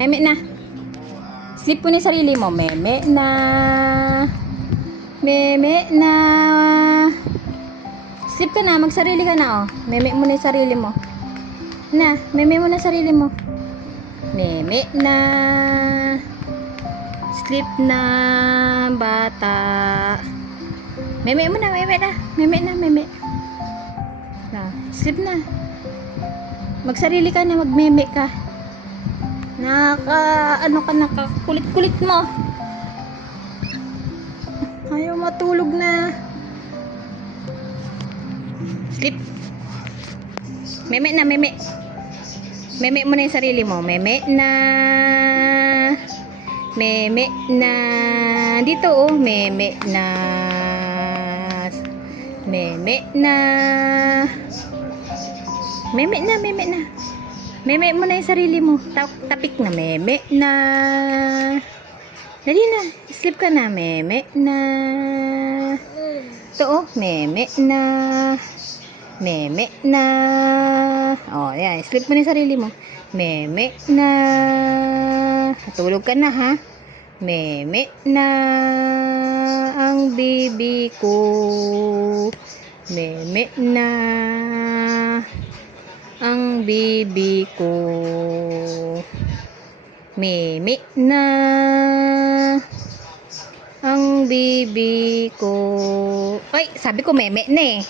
Meme na. Sleep mo na yung sarili mo. Meme na. Meme na. Sleep ka na. Magsarili ka na, oh. Meme mo na yung sarili mo. Na. Meme mo na sarili mo. Meme na. Sleep na, bata. Meme mo na. Meme na. Meme na. Meme. Na. Sleep na. Magsarili ka na. Magmeme ka. Kulit-kulit mo. Ayaw matulog na. Sleep. Meme na, meme. Meme mo na yung sarili mo. Meme na. Meme na. Dito, oh. Meme na. Meme na. Meme na, meme na. Meme mo na yung sarili mo. Tapik na. Meme na. Dali na. Sleep ka na. Meme na. Ito, oh. Meme na. Meme na. Oh, yan. Sleep mo na yung sarili mo. Meme na. Tulog ka na, ha? Meme na. Ang baby ko. Meme na. Ang baby ko. Meme na. Ang baby ko. Ay, sabi ko meme na eh.